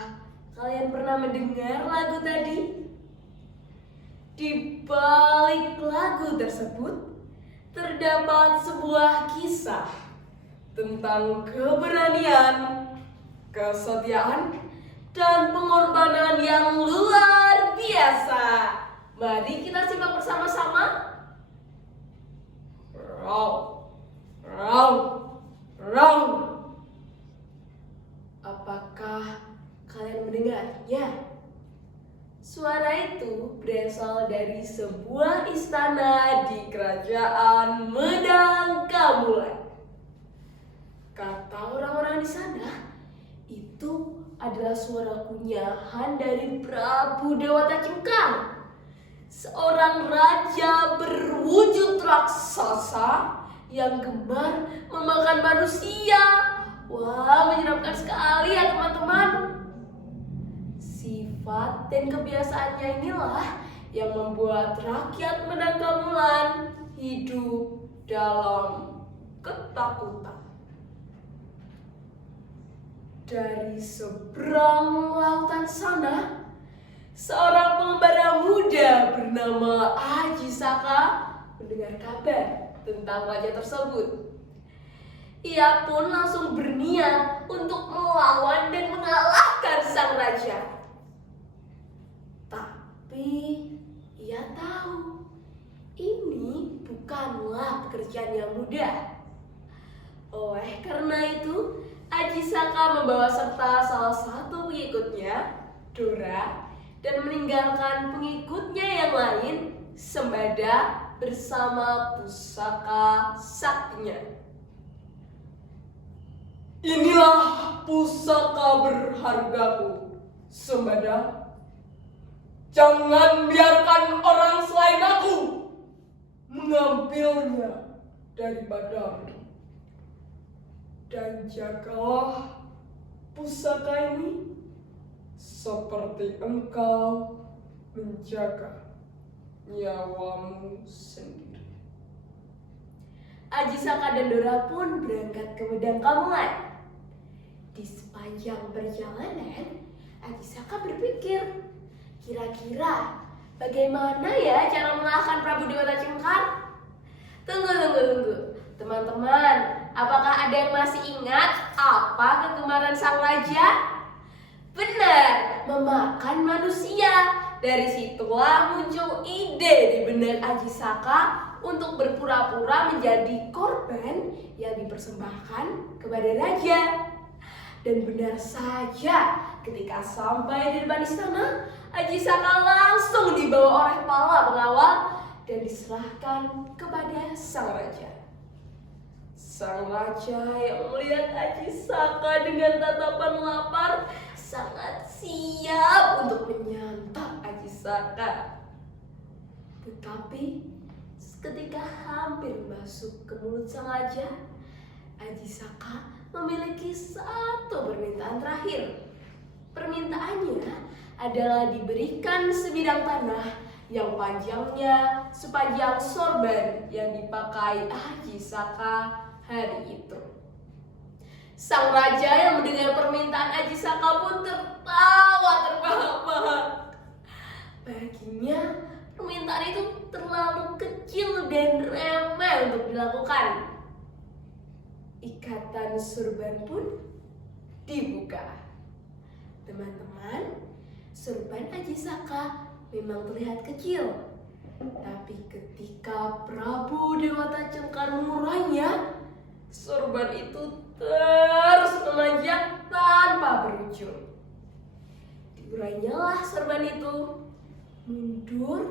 Apakah kalian pernah mendengar lagu tadi? Di balik lagu tersebut terdapat sebuah kisah tentang keberanian, kesetiaan, dan pengorbanan yang luar biasa. Mari kita simak bersama-sama. Round, round, round. Apakah kalian mendengarnya? Suara itu berasal dari sebuah istana di kerajaan Medang Kamulan. Kata orang-orang di sana, itu adalah suara kunyahan dari Prabu Dewata Cengkar, seorang raja berwujud raksasa yang gemar memakan manusia. Wah, menyeramkan sekali ya teman-teman. Sifat dan kebiasaannya inilah yang membuat rakyat Medang Kamulan hidup dalam ketakutan. Dari seberang lautan sana, seorang pengembara muda bernama Aji Saka mendengar kabar tentang raja tersebut. Ia pun langsung berniat untuk melawan dan mengalahkan sang raja. Tapi ia tahu ini bukanlah pekerjaan yang mudah. Oleh karena itu, Aji Saka membawa serta salah satu pengikutnya, Dora, dan meninggalkan pengikutnya yang lain sembada bersama pusaka saktinya. Inilah pusaka berhargaku, Sembada. Jangan biarkan orang selain aku mengambilnya daripadamu. Dan jagalah pusaka ini seperti engkau menjaga nyawamu sendiri. Aji Saka dan Dora pun berangkat ke Medang Kamulan. Di sepanjang perjalanan, Aji Saka berpikir, kira-kira bagaimana ya cara mengalahkan Prabu Dewata Cengkar? Tunggu. Teman-teman, apakah ada yang masih ingat apa kegemaran sang raja? Benar, memakan manusia. Dari situlah muncul ide di benak Aji Saka untuk berpura-pura menjadi korban yang dipersembahkan kepada raja. Dan benar saja, ketika sampai di depan istana, Aji Saka langsung dibawa oleh para pengawal dan diserahkan kepada sang raja. Sang raja yang melihat Aji Saka dengan tatapan lapar sangat siap untuk menyantap Aji Saka. Tetapi ketika hampir masuk ke mulut sang raja, Aji Saka memiliki satu permintaan terakhir. Permintaannya adalah diberikan sebidang tanah yang panjangnya sepanjang sorban yang dipakai Aji Saka hari itu. Sang raja yang mendengar permintaan Aji Saka pun tertawa terbahak-bahak. Baginya permintaan itu terlalu kecil dan remeh untuk dilakukan. Ikatan sorban pun dibuka. Teman-teman, sorban Aji Saka memang terlihat kecil. Tapi ketika Prabu Dewata Cengkar mengurainya, sorban itu terus memanjang tanpa berujung. Diurainyalah sorban itu. Mundur.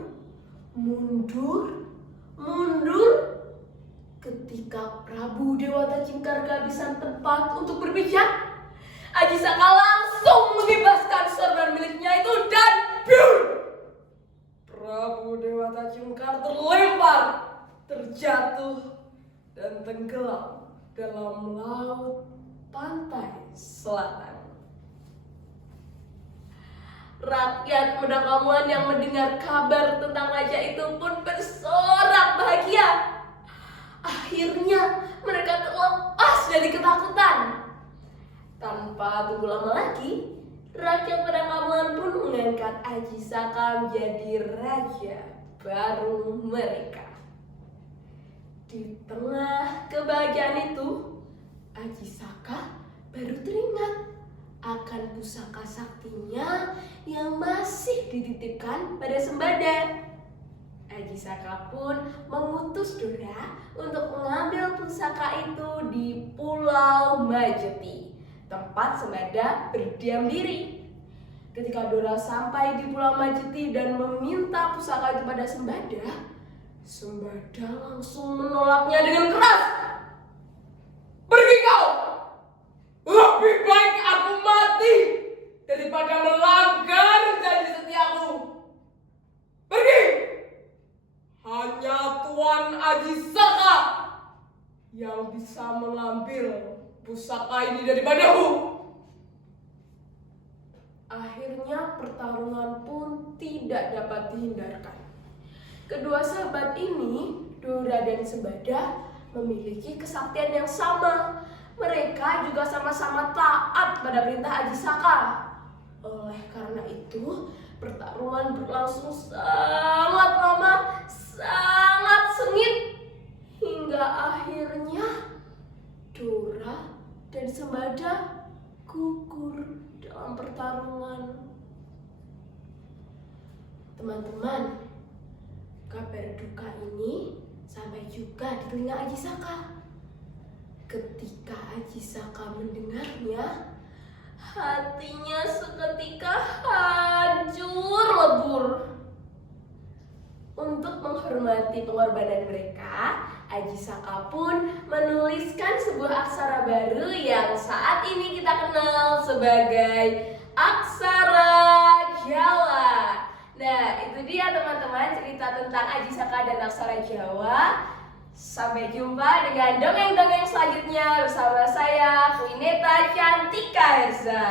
Ketika Prabu Dewata Cengkar kehabisan tempat untuk berpijak, Aji Saka langsung mengibaskan sorban miliknya itu dan biur! Prabu Dewata Cengkar terlempar, terjatuh, dan tenggelam dalam laut pantai selatan. Rakyat Medang Kamulan yang mendengar kabar tentang raja itu pun bersorak bahagia. Akhirnya mereka terlepas dari ketakutan. Tanpa tunggu lama lagi, Rakyat Padangamulan pun mengangkat Aji Saka menjadi raja baru mereka. Di tengah kebahagiaan itu, Aji Saka baru teringat akan pusaka saktinya yang masih dititipkan pada Sembada. Aji Saka pun mengutus Dora untuk mengambil pusaka itu di Pulau Majeti, tempat Sembada berdiam diri. Ketika Dora sampai di Pulau Majeti dan meminta pusaka itu pada Sembada, Sembada langsung menolaknya dengan keras. "Pergi kau! Lebih baik aku mati daripada melanggar janji setiaku. Pergi! Hanya Tuan Aji Saka yang bisa mengambil pusaka ini daripadaku." Akhirnya pertarungan pun tidak dapat dihindarkan. Kedua sahabat ini, Dora dan Sembada, memiliki kesaktian yang sama. Mereka juga sama-sama taat pada perintah Aji Saka. Oleh karena itu, pertarungan berlangsung sangat lama, sangat sengit, hingga akhirnya Dora dan Sembada gugur dalam pertarungan. Teman-teman, kabar duka ini sampai juga di telinga Aji Saka. Ketika Aji Saka mendengarnya, hatinya seketika hancur lebur. Untuk menghormati pengorbanan mereka, Aji Saka pun menuliskan sebuah aksara baru yang saat ini kita kenal sebagai aksara Jawa. Nah, itu dia teman-teman cerita tentang Aji Saka dan aksara Jawa. Sampai jumpa dengan dongeng-dongeng selanjutnya bersama saya, Quineta Cantika Herza.